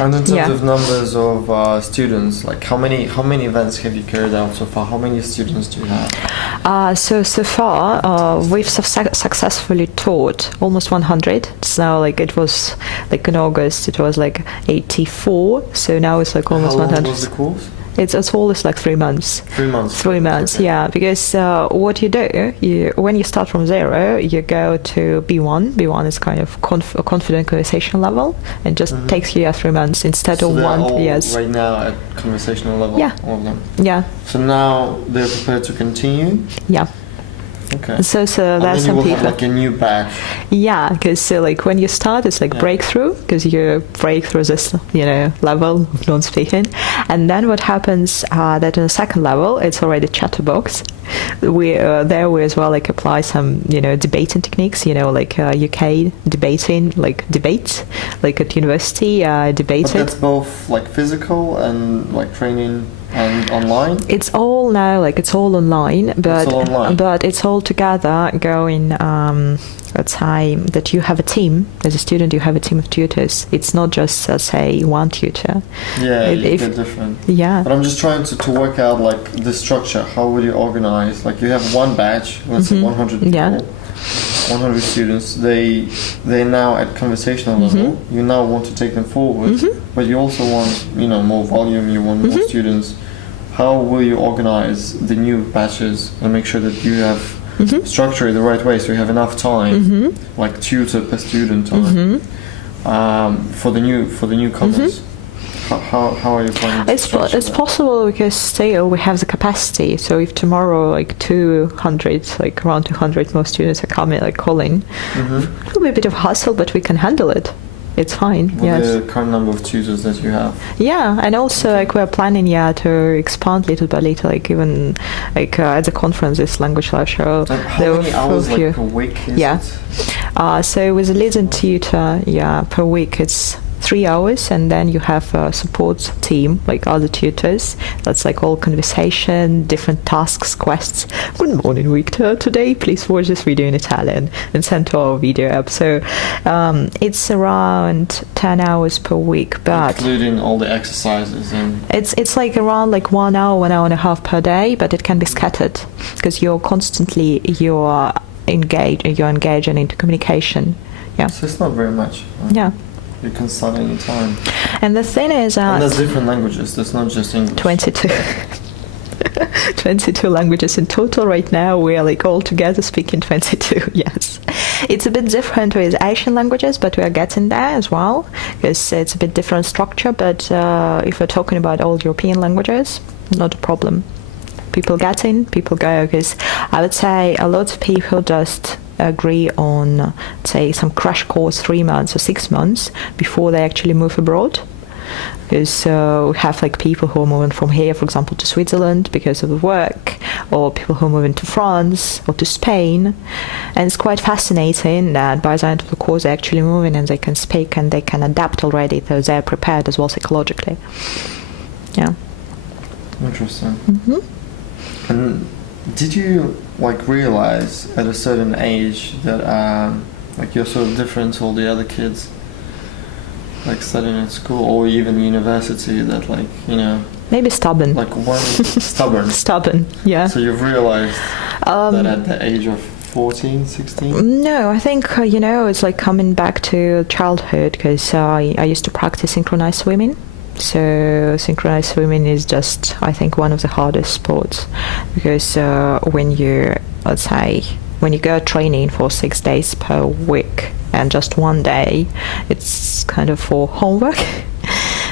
And in terms Yeah. of numbers of students, like how many events have you carried out so far? How many students do you have? So far, we've successfully taught almost 100. So like it was like in August, it was like 84. So now it's like almost How long 100. was the course? It's always like 3 months. 3 months. 3 months, Okay. yeah. Because what you do, when you start from zero, you go to B1. B1 is kind of a confident conversation level, and just takes you 3 months instead So of they're 1 all year. right now at conversational level, Yeah. all of them. Yeah, So now they're prepared to continue. yeah. Okay. So And there's then you some will people. have like a new batch. Yeah, because like when you start, it's like Yeah. breakthrough, because you break through this, level of non-speaking, and then what happens that in the second level, it's already chatterbox. We we as well like apply some debating techniques, like UK debating, like debates, like at university But debated. that's both like physical and like training and online. It's all now it's all online, but all online. but it's all together going. Let's say that you have a team as a student. You have a team of tutors. It's not just say one tutor. Yeah, If- they're different. Yeah. But I'm just trying to work out like the structure. How would you organize? Like you have one batch, let's say 100 people, Yeah. 100 students. They're now at conversational level. You now want to take them forward, but you also want more volume. You want more students. How will you organize the new batches and make sure that you have structure it the right way, so you have enough time, like tutor per student time, for the newcomers? How are you planning to structure It's that? possible because still we have the capacity. So if tomorrow like 200, like around 200 more students are coming, like calling, it will be a bit of a hassle, but we can handle it. It's fine. With Yes. the current number of tutors that you have. Yeah, and also like we're planning to expand little by little, like even like at the conferences, language live show. And how many hours like per week is Yeah. it? So with a leading tutor, per week it's 3 hours, and then you have a support team, like other tutors. That's like all conversation, different tasks, quests. Good morning, Victor. Today, please watch this video in Italian and send to our video app. So it's around 10 hours per week, but Including all the exercises and it's like around like 1 hour, 1 hour and a half per day, but it can be scattered because you're engaged and into communication. Yeah. so it's not very much. Right? Yeah. You can start any time. And the thing is, And there's different languages. There's not just English. 22. 22 languages in total right now. We are like all together speaking 22. Yes, it's a bit different with Asian languages, but we are getting there as well because it's a bit different structure. But if we're talking about all European languages, not a problem. People get in, people go, because I would say a lot of people just agree on, say, some crash course 3 months or 6 months before they actually move abroad. Because we have like people who are moving from here, for example, to Switzerland because of work, or people who are moving to France or to Spain. And it's quite fascinating that by the end of the course they're actually moving and they can speak and they can adapt already, so they're prepared as well psychologically. Yeah. Interesting. And did you like realize at a certain age that like you're sort of different to all the other kids, like studying at school or even university, that like Maybe stubborn. like one stubborn. Stubborn, yeah. So you've realized that at the age of 14, 16? No, I think, it's like coming back to childhood, because I used to practice synchronized swimming. So synchronized swimming is just, I think, one of the hardest sports, because when you go training for 6 days per week and just 1 day, it's kind of for homework.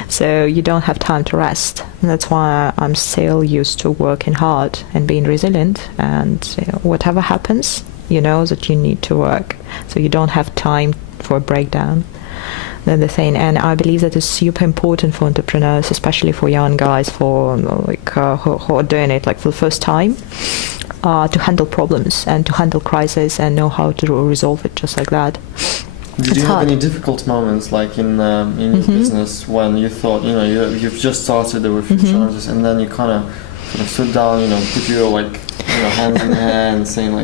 So you don't have time to rest. And that's why I'm still used to working hard and being resilient. And whatever happens, you know that you need to work. So you don't have time for a breakdown. That's the thing. And I believe that is super important for entrepreneurs, especially for young guys, for who are doing it like for the first time, to handle problems and to handle crises and know how to resolve it just like that. Did you have any difficult moments, like in your business, when you thought, you've just started, there were a few challenges, and then you kind of sort of sit down, put your hands in the air and saying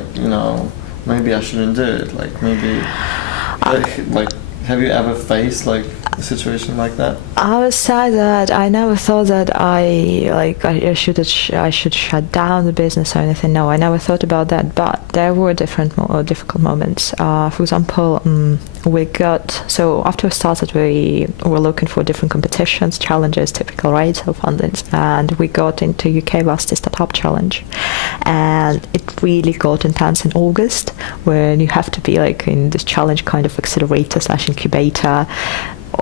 maybe I shouldn't do it, like maybe, like have you ever faced like a situation like that? I would say that I never thought that I should shut down the business or anything. No, I never thought about that. But there were difficult moments. For example, we got, so after we started, we were looking for different competitions, challenges, typical, right, self-fundings, and we got into UK Vasti Startup Challenge, and it really got intense in August, when you have to be like in this challenge kind of accelerator / incubator,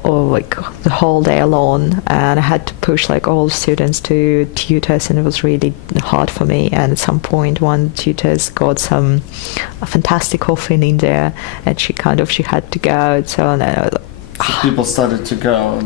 or like the whole day alone, and I had to push like all students to tutors, and it was really hard for me. And at some point, one tutors got a fantastic offer in India, and she had to go. So people started to go.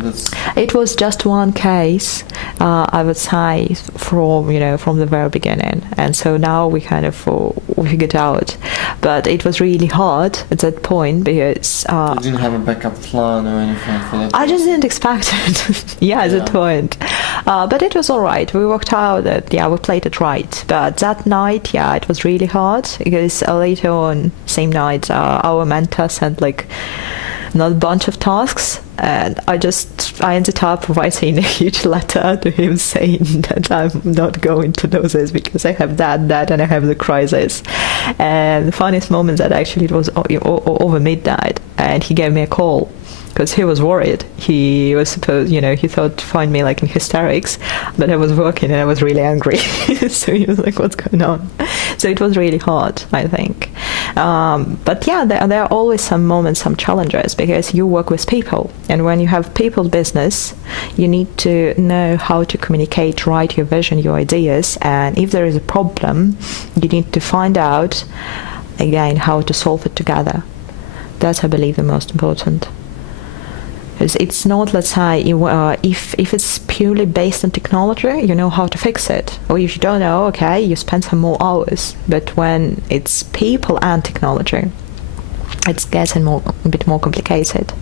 It was just one case, I would say, from the very beginning, and so now we kind of we figured out, but it was really hard at that point because you didn't have a backup plan or anything for that. I just didn't expect it. At that point, but it was all right. We worked out that we played it right. But that night, it was really hard because later on, same night, our mentor sent like not a bunch of tasks, and I ended up writing a huge letter to him saying that I'm not going to do this because I have that, and I have the crisis. And the funniest moment that actually it was over midnight, and he gave me a call because he was worried. He was supposed, he thought to find me like in hysterics, but I was working and I was really angry. So he was like, what's going on? So it was really hard, I think. But there are always some moments, some challenges, because you work with people. And when you have people business, you need to know how to communicate, write your vision, your ideas. And if there is a problem, you need to find out, again, how to solve it together. That's, I believe, the most important. It's not, let's say, if it's purely based on technology, you know how to fix it. Or if you don't know, okay, you spend some more hours. But when it's people and technology, it's getting a bit more complicated.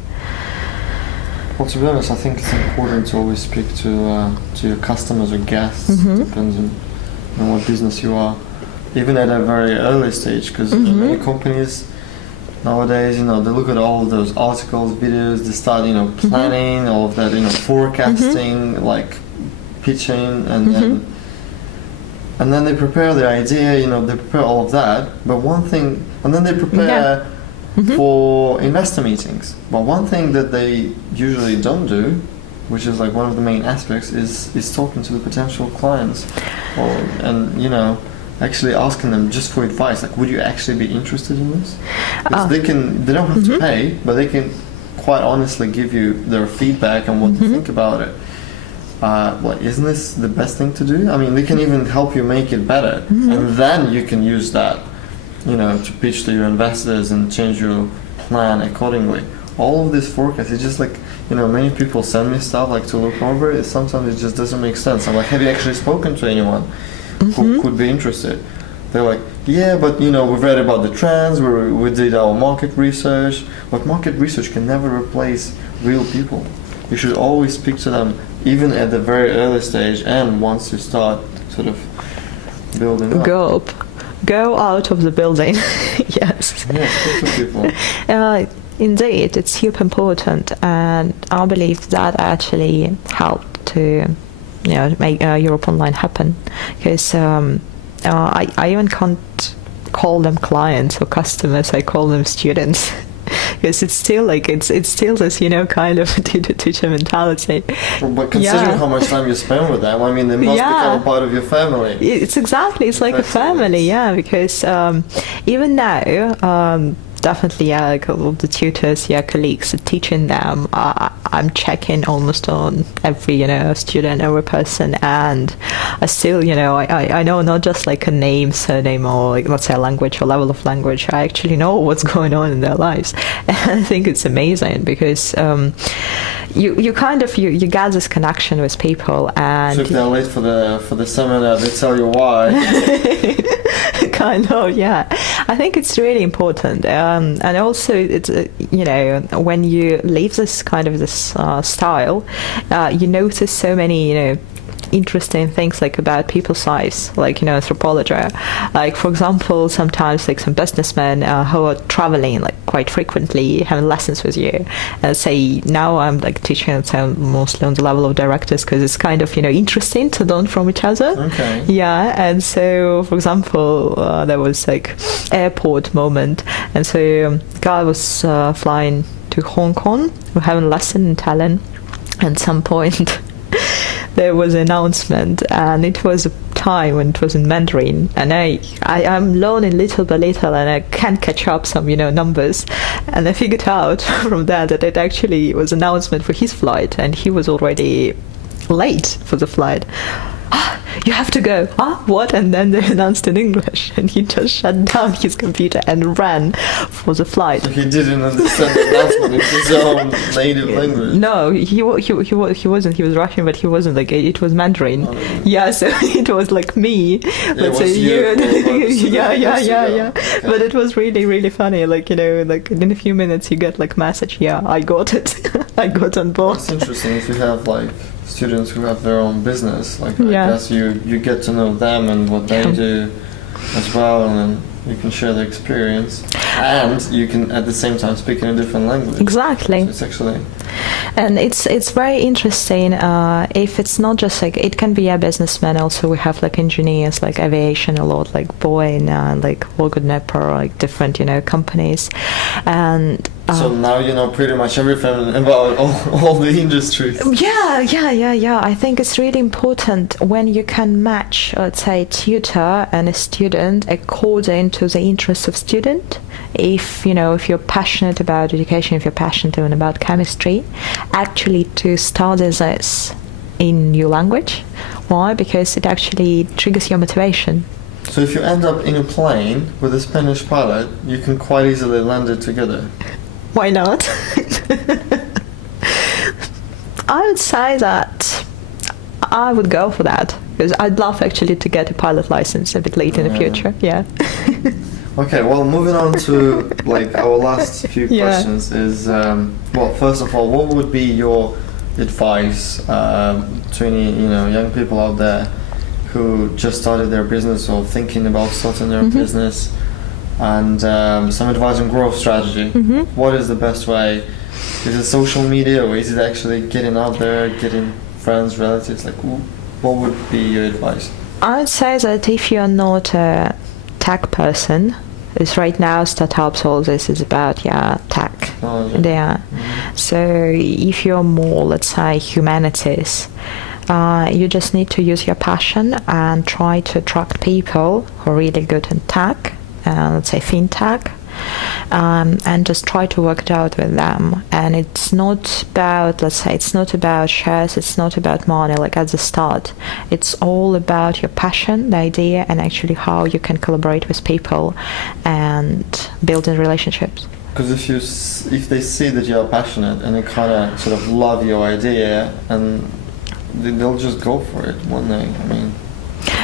Well, to be honest, I think it's important to always speak to your customers or guests. Mm-hmm. Depends on what business you are, even at a very early stage, because many companies nowadays, they look at all of those articles, videos, they start, planning, all of that, forecasting, like pitching, and then they prepare their idea, they prepare all of that. But one thing, and then they prepare for investor meetings. But one thing that they usually don't do, which is like one of the main aspects, is talking to the potential clients, actually asking them just for advice, like, would you actually be interested in this? Because they don't have to pay, but they can quite honestly give you their feedback on what they think about it. Isn't this the best thing to do? I mean, they can even help you make it better, and then you can use that, to pitch to your investors and change your plan accordingly. All of this forecast, it's just like, many people send me stuff like to look over it. Sometimes it just doesn't make sense. I'm like, have you actually spoken to anyone who could be interested? They're like, yeah, but we've read about the trends, we did our market research, but market research can never replace real people. You should always speak to them, even at the very early stage, and once you start sort of building up. Go out of the building. Yes. Yeah, speak to people. Indeed, it's super important, and I believe that actually helped to make EuropeOnline happen, because I even can't call them clients or customers. I call them students, because it's still like it's still this kind of teacher mentality. But considering how much time you spend with them, I mean, they must become a part of your family. It's like a family, because even now. Definitely, like all the tutors, colleagues, teaching them. I'm checking almost on every, student, every person, and I still, I know not just like a name, surname, or like, let's say a language or level of language. I actually know what's going on in their lives, and I think it's amazing because you kind of you get this connection with people, and so if they're late for the seminar, they tell you why. Kind of, yeah. I think it's really important, and also it's when you leave this kind of this style, you notice so many interesting things like about people's lives, like, you know, anthropology. Like, for example, sometimes like some businessmen who are traveling like quite frequently, having lessons with you, and say now I'm like teaching mostly on the level of directors because it's kind of, you know, interesting to learn from each other. Okay. Yeah, and so for example, there was like airport moment, and so guy was flying to Hong Kong. We're having a lesson in Italian. At some point, there was an announcement, and it was a time when it was in Mandarin, and I'm learning little by little, and I can't catch up some, you know, numbers, and I figured out from that it actually was an announcement for his flight, and he was already late for the flight. You have to go. What? And then they announced in English, and he just shut down his computer and ran for the flight. So he didn't understand the announcement in his own native language. No, he wasn't. He was Russian, but he wasn't. Like, it was Mandarin. Oh. Yeah, so it was like me. Let's say you. Yeah. Okay. But it was really, really funny. Like, you know, like in a few minutes you get like message. Yeah, I got it. I got on board. It's interesting if you have like students who have their own business. Like, I guess you get to know them and what they do as well, and then you can share the experience, and you can at the same time speak in a different language. Exactly. So it's actually, and it's very interesting. If it's not just like, it can be a businessman. Also, we have like engineers, like aviation a lot, like Boeing, like Volga like different, you know, companies, and. So now you know pretty much everything about all the industries. Yeah. I think it's really important when you can match, let's say, a tutor and a student according to the interests of student. If, you know, if you're passionate about education, if you're passionate even about chemistry, actually to study this in your language. Why? Because it actually triggers your motivation. So if you end up in a plane with a Spanish pilot, you can quite easily land it together. Why not? I would say that I would go for that, because I'd love actually to get a pilot license a bit late in the future. Yeah. Okay, well, moving on to like our last few questions is, well, first of all, what would be your advice to any, you know, young people out there who just started their business or thinking about starting their business? And some advice on growth strategy. What is the best way? Is it social media, or is it actually getting out there, getting friends, relatives? Like, what would be your advice? I would say that if you're not a tech person, because right now startups, all this is about tech. Yeah. So if you're more, let's say, humanities, you just need to use your passion and try to attract people who are really good in tech. Let's say fintech, and just try to work it out with them. And it's not about, let's say, it's not about shares, it's not about money, like at the start. It's all about your passion, the idea, and actually how you can collaborate with people and building relationships. Because if they see that you're passionate and they kind of sort of love your idea, and they'll just go for it, won't they? I mean.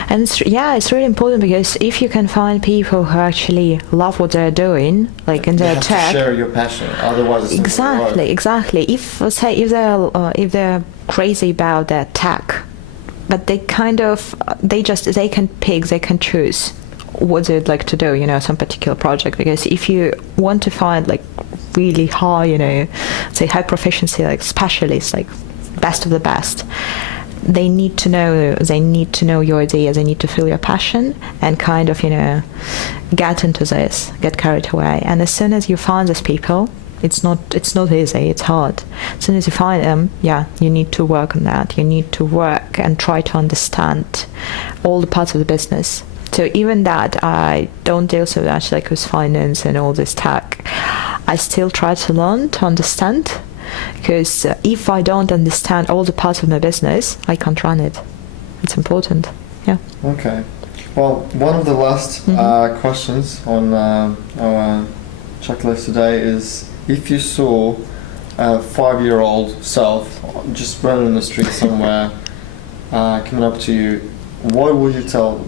And it's really important, because if you can find people who actually love what they're doing, like in their tech, to share your passion. Otherwise, it's exactly. If, let's say, if they're crazy about their tech, but they can choose what they'd like to do, you know, some particular project. Because if you want to find like really high, you know, say high proficiency, like specialists, like best of the best, they need to know your idea, they need to feel your passion, and kind of, you know, get into this, get carried away. And as soon as you find these people, it's not easy, it's hard. As soon as you find them, you need to work on that. You need to work and try to understand all the parts of the business. So even that, I don't deal so much like with finance and all this tech. I still try to learn, to understand, because if I don't understand all the parts of my business, I can't run it. It's important. Yeah. Okay. Well, one of the last questions on our checklist today is, if you saw a 5-year-old self just running in the street somewhere, coming up to you, what would you tell,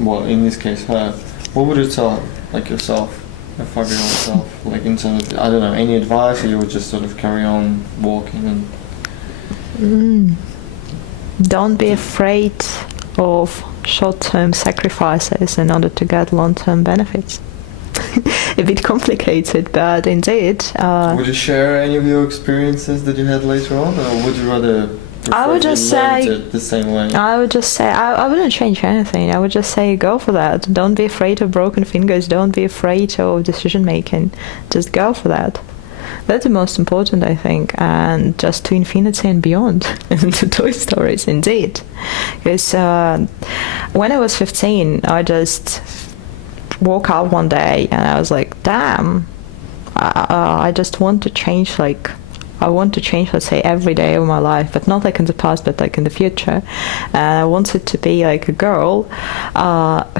well, in this case her, what would you tell, like, yourself, a 5-year-old self, like, in terms of, I don't know, any advice, or you would just sort of carry on walking and... Don't be afraid of short-term sacrifices in order to get long-term benefits. A bit complicated, but indeed. Would you share any of your experiences that you had later on, or would you rather I would just say it the same way? I would just say I wouldn't change anything. I would just say go for that. Don't be afraid of broken fingers. Don't be afraid of decision making. Just go for that. That's the most important, I think, and just to infinity and beyond, and to Toy Stories, indeed. Because when I was 15, I just woke up one day and I was like, damn, I just want to change, like, I want to change, let's say, every day of my life, but not like in the past, but like in the future. And I wanted to be like a girl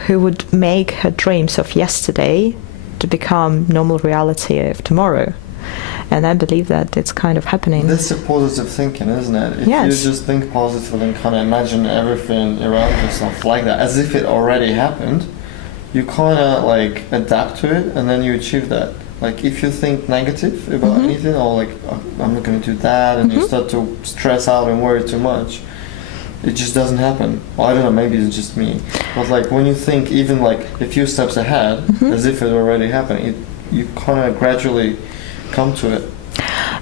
who would make her dreams of yesterday to become normal reality of tomorrow. And I believe that it's kind of happening. That's a positive thinking, isn't it? If Yes. you just think positively and kind of imagine everything around yourself like that, as if it already happened, you kind of like adapt to it, and then you achieve that. Like if you think negative about anything, or like, oh, I'm not going to do that, and you start to stress out and worry too much, it just doesn't happen. Well, I don't know, maybe it's just me. But like when you think even like a few steps ahead, as if it already happened, you kind of gradually come to it.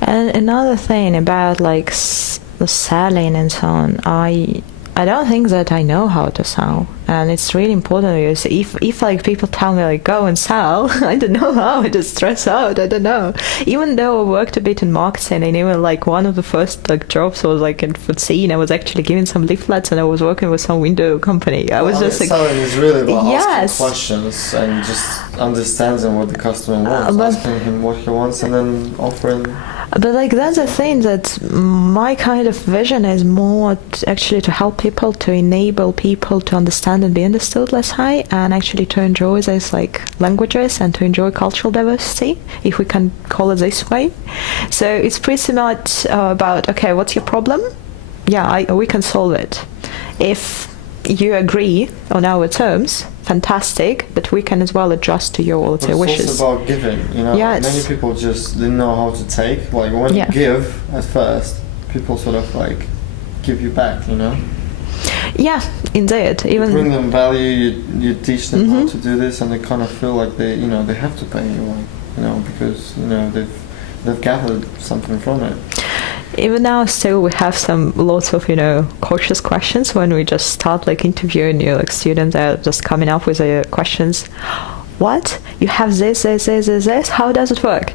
And another thing about like selling and so on, I don't think that I know how to sell, and it's really important because if like people tell me like go and sell, I don't know how. I just stress out. I don't know. Even though I worked a bit in marketing, and even like one of the first like jobs was like in FTSE, and I was actually giving some leaflets, and I was working with some window company. I was just like, selling is really about yes, asking questions and just understanding what the customer wants, asking him what he wants, and then offering. But like that's the thing, that my kind of vision is more actually to help people, to enable people to understand and be understood, let's say, and actually to enjoy these like languages and to enjoy cultural diversity, if we can call it this way. So it's pretty much about, okay, what's your problem? Yeah, we can solve it. If you agree on our terms, fantastic, but we can as well adjust to your wishes. It's also about giving, you know. Yes. Many people just didn't know how to take. Like when you give at first, people sort of like give you back, you know. Yeah, indeed. Even you bring them value, you teach them how to do this, and they kind of feel like they have to pay you, like, you know, because they've gathered something from it. Even now, still, we have lots of cautious questions when we just start like interviewing like students that are just coming up with questions. What? You have this? How does it work?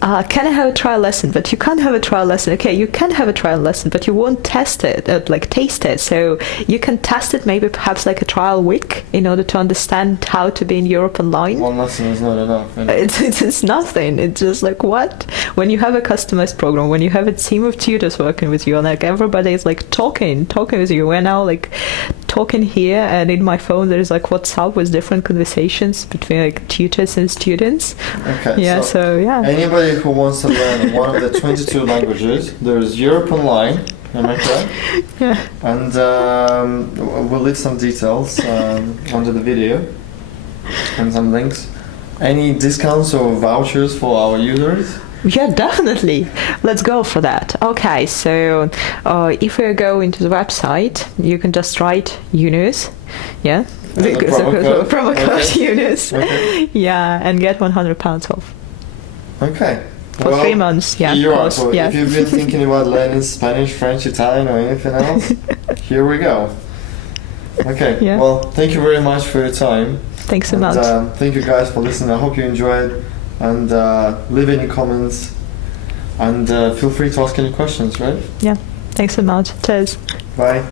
Can I have a trial lesson? But you can't have a trial lesson. Okay, you can have a trial lesson, but you won't test it, taste it. So you can test it maybe perhaps like a trial week in order to understand how to be in Europe Online. One lesson is not enough. It's nothing. It's just like, what? When you have a customized program, when you have a team of tutors working with you, and like everybody is like talking with you. We're now like talking here, and in my phone there is like WhatsApp with different conversations between like tutors and students. Okay. Yeah. So yeah. Anybody who wants to learn one of the 22 languages, there's Europe Online. Am I correct? Yeah. And we'll leave some details under the video and some links. Any discounts or vouchers for our users? Yeah, definitely. Let's go for that. Okay, so if we go into the website, you can just write Yunus, yeah? Promo code Yunus. Okay. Yeah, and get £100 off. Okay. For 3 months, yeah. You're right. So if you've been thinking about learning Spanish, French, Italian, or anything else, here we go. Okay. Yeah. Well, thank you very much for your time. Thanks so much. Thank you guys for listening. I hope you enjoyed. And leave any comments. And feel free to ask any questions, right? Yeah. Thanks so much. Cheers. Bye.